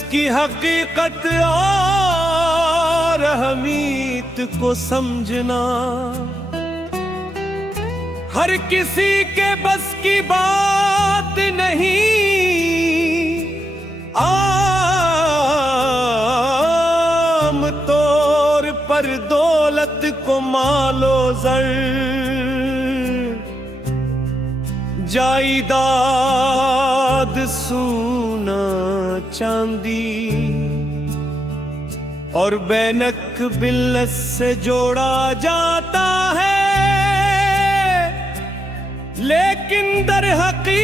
इसकी हकीकत और अहमियत को समझना हर किसी के बस की बात नहीं। आम तौर पर दौलत को मालो ज़र, जायदाद, सोना चांदी और बैनक बिल्लत से जोड़ा जाता है, लेकिन दर हकीकत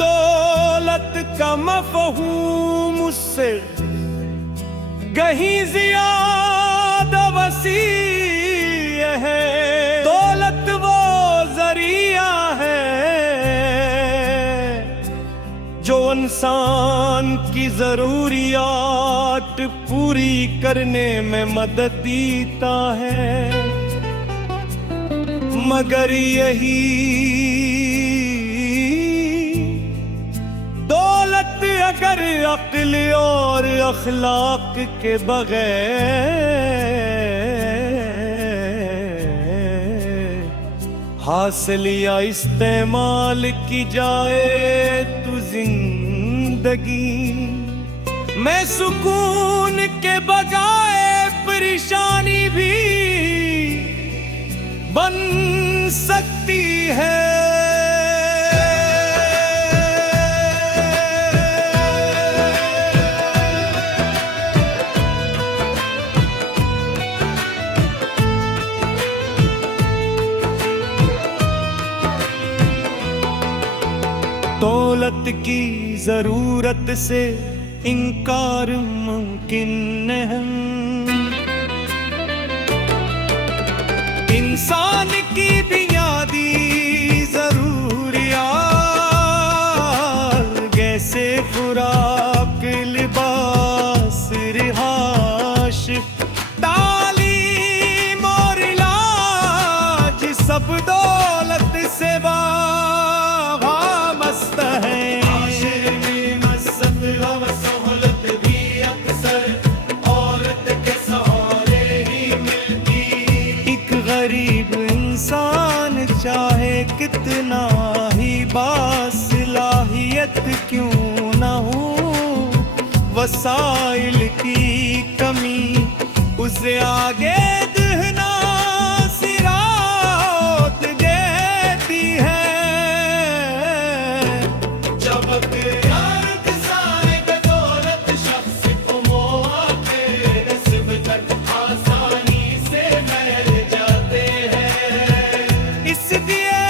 दौलत का मफ़हूम उससे कहीं ज़्यादा वसी है। दौलत वो ज़रिया है जो इंसान की ज़रूरियात पूरी करने में मदद देता है, मगर यही दौलत अगर अक्ल और अखलाक के बगैर हासिल या इस्तेमाल की जाए तो जिंदगी में सुकून के बजाय परेशानी भी बन सकती है। दौलत की जरूरत से इनकार मुमकिन नहीं, इंसान की बुनियादी जरूरियात जैसे खुराक, लिबास, रिहाइश, तालीम और इलाज सब दौलत से वाबस्ता है। चाहे कितना ही बासलाहियत क्यों न हो, वसाइल की कमी उसे आगे दहना सिरात देती है। जब अर्थ साहिब दौलत शख्स को मौके नस्ब कर आसानी से मिल जाते हैं, इसलिए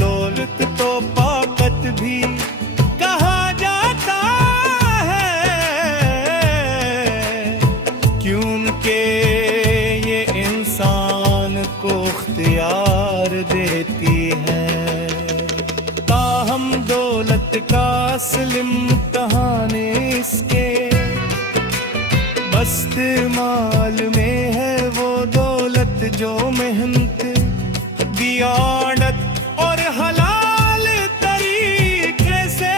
दौलत तो ताकत भी कहा जाता है, क्योंकि ये इंसान को इख्तियार देती है। ताहम दौलत का असल इम्तिहान इसके इस्तेमाल में है वो दौलत जो मेहनत, दियानत और हलाल तरीके से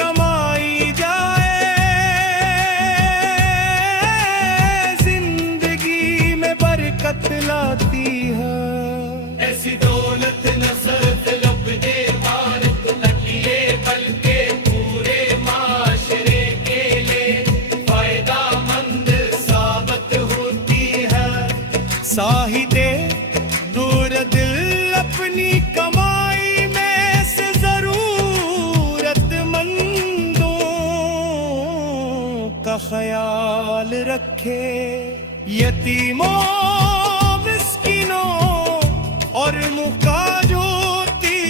कमाई जाए, जिंदगी में बरकत लाती है। ऐसी दौलत न सिर्फ लब दे वारिस तकिए बल्कि पूरे माशरे के लिए साहिदे दूर दिल अपनी कमाई में से जरूरतमंदों का ख्याल रखे, यतीमों, मिस्किनों और मुहताजों की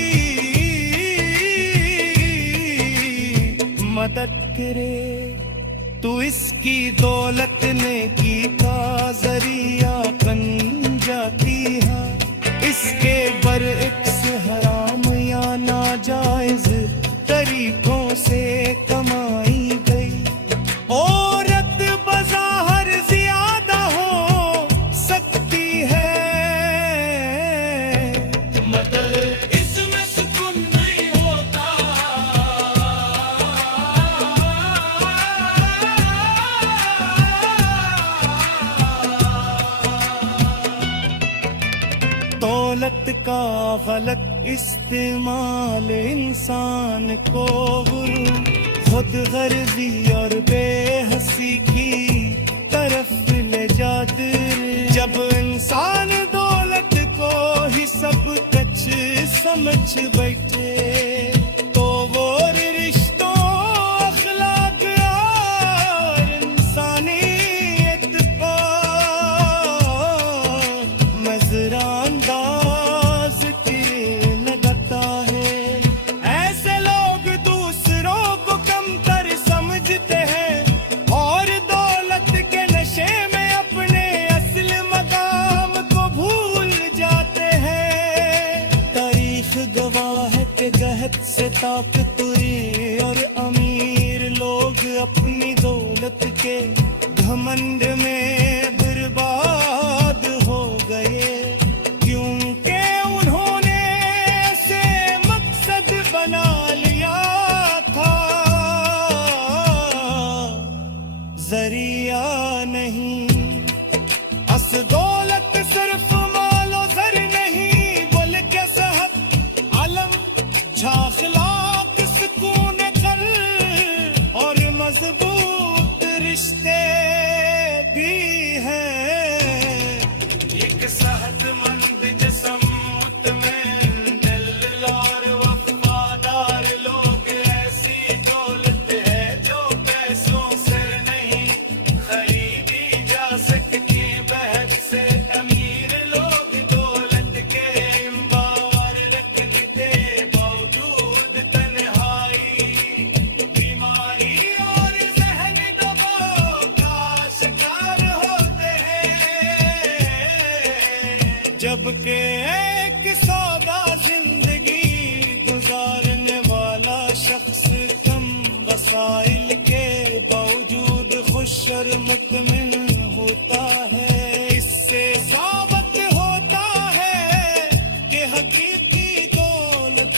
मदद करे, तो इसकी दौलत नेकी का जरिया बन जाती है। इसके बरअक्स हराम या नाजायज तरीकों से कमाई गई औरत बज़ाहिर ज्यादा हो सकती है, का गलत इस्तेमाल इंसान को गुरूर, खुद गर्जी और बेहसी की तरफ ले जाते। जब इंसान दौलत को ही सब कुछ समझ बैठे तो वो रिश्तों, अखलाक और इंसानियत को नजरअंदाज करने लगता है। ऐसे लोग दूसरों को कमतर समझते हैं और दौलत के नशे में अपने असल मकाम को भूल जाते हैं। तारीख गवाह है कि गहत से ताकतवर और अमीर लोग अपनी दौलत के घमंड में बर्बाद हो गए, क्योंकि उन्होंने से मकसद बना लिया था, जरिया नहीं। अस दौलत सिर्फ मालो जर नहीं, बल्कि सेहत, अलम, अखलाक, सुकून कल्ब और मजबूत रिश्ते भी हैं। एक सेहतमंद जिस्म, मुतमईन दिल और वफादार लोग ऐसी दौलत है जो पैसों से नहीं खरीदी जा सकती। बहत से अमीर लोग दौलत के अंबार रखते बावजूद तन्हाई, बीमारी और ज़हनी दबाव का शिकार होते हैं। जबकि एक सादा जिंदगी गुजारने वाला शख्स कम वसाइल के बावजूद खुश और मुतमिन होता है। इससे साबित होता है कि हकीकी दौलत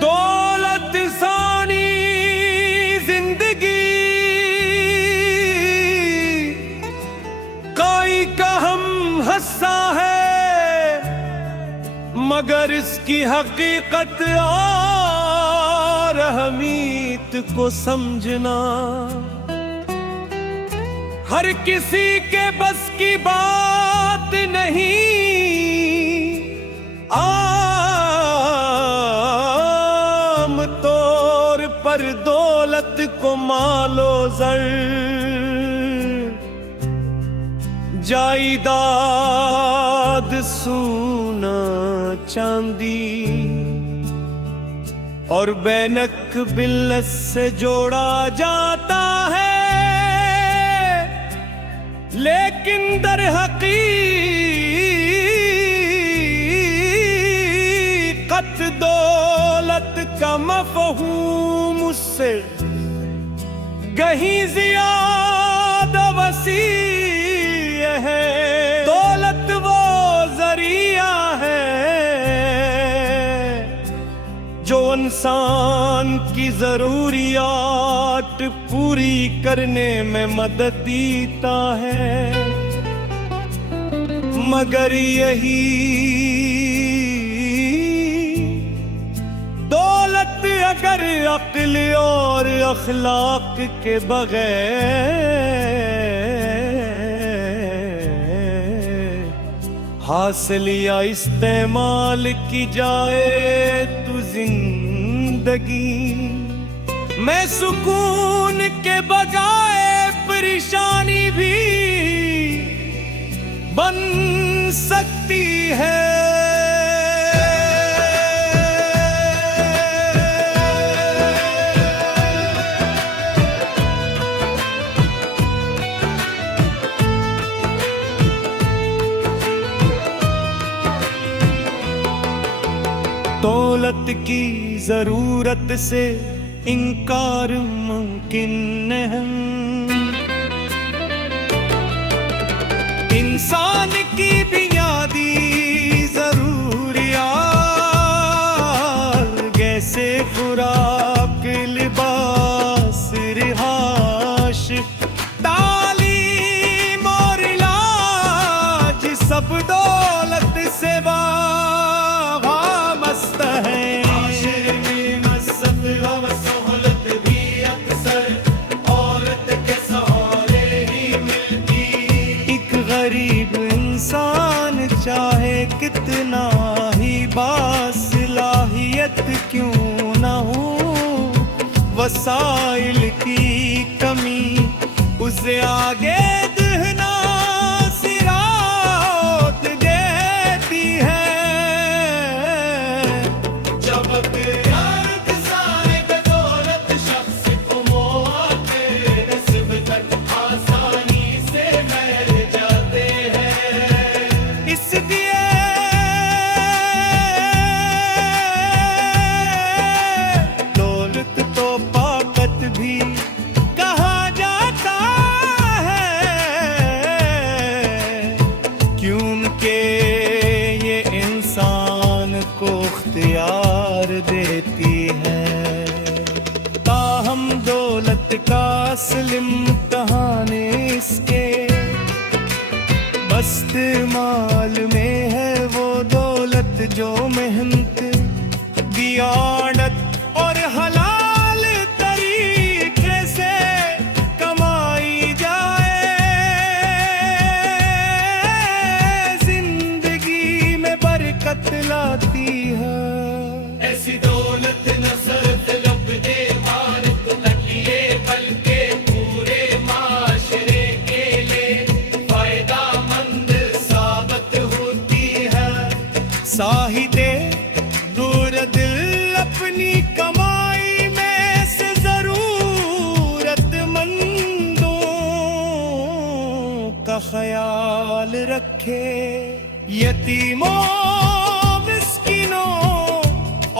दौलत सानी जिंदगी कोई का हम हस्सा है, मगर इसकी हकीकत और अहमियत को समझना हर किसी के बस की बात नहीं। आम तौर पर दौलत को मालो जर, जायदाद, सोना चांदी और बैनक बिल्लत से जोड़ा जाता है, लेकिन दर हकीकत दौलत का मफ़हूम उससे कहीं ज़्यादा वसी है। दौलत वो जरिया है जो इंसान की जरूरियात पूरी करने में मदद देता है, मगर यही दौलत अगर अक्ल और अखलाक के बगैर हासिल या इस्तेमाल की जाए तो जिंदगी में सुकून के बजाय परेशानी भी बन सकती है। दौलत की जरूरत से इनकार मुमकिन नहीं, इंसान की बुनियादी जरूरियात जैसे सब दौलत से वामस्त है। माशरे में मसत व सहूलत भी अक्सर औरत के सहारे ही मिलती। एक गरीब इंसान चाहे कितना ही बासलाहियत क्यों न हो, वसाइल की कमी उसे आगे दहना सिरात देती है। जब अर्थ सारे बदौलत शख्स को मौके नस्ब तक आसानी से मिल जाते हैं। इसलिए दौलत तो ताकत भी कहा जाता है, क्योंकि ये इंसान को इख्तियार देती है। ताहम दौलत का असलिम कहान इसके बस्तेमाल में है। वो दौलत जो मेहनत दियानत और हलाल तरीके से कमाई जाए, जिंदगी में बरकत लाती है। ऐसी दौलत न सिर्फ लब दे मार तकिए बल्कि पूरे माशरे के लिए फायदामंद साबित होती है। साहिदे दूर दिल अपनी कमाई में से जरूरतमंदों का ख्याल रखे। यतीमों मिस्किनों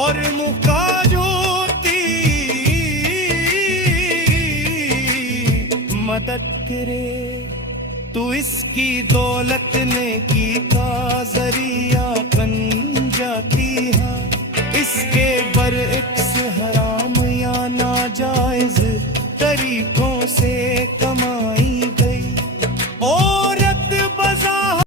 और मुहताजों की मदद करे तो इसकी दौलत नेकी का जरिया बन जाती है। इसके बरअक्स हराम या नाजायज तरीकों से कमाई